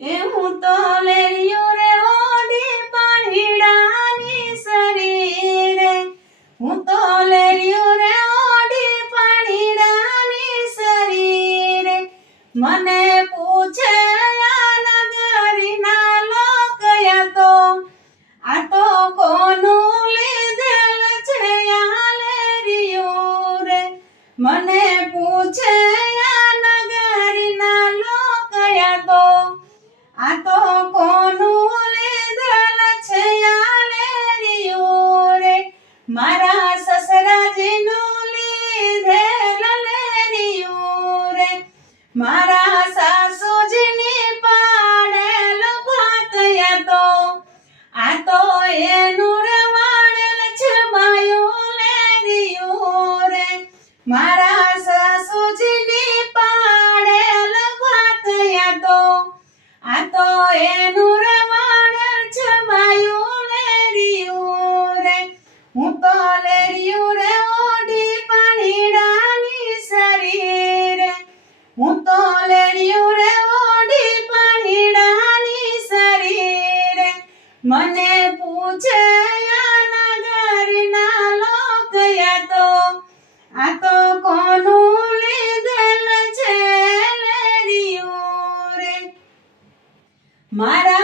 એ હું તો લેરિયું રે ઓઢી પાણીડાની શરીરે, હું તો લેરિયું રે ઓઢી પાણીડાની શરીરે, મને પૂછે આ નગરીના લોકો આ તો કોનું લીધેલ છે આ લેરિયું રે, મને પૂછે આ નગરીના લોકો આ તો કોનું લીધેલ છે આ લેરિયું રે, મારા સસરાજીનું લીધેલ લેરિયું રે, મારા સાસુજીની પાડેલ ભાત આ તો એનું રે વાળેલ છે બાયું લેરિયું રે, મારા સાસુજીની પાડેલ ભાત આ તો એનું રે વાળેલ છે બાયું લેરિયું રે, હું તો લેરિયું રે ઓઢી પાણીડાની શરીરે, હું તો લેરિયું રે ઓઢી પાણીડાની શરીરે, મને પૂછે આ નગરીના લોકો આ તો કોનું લીધેલ છે લેરિયું રે, મારા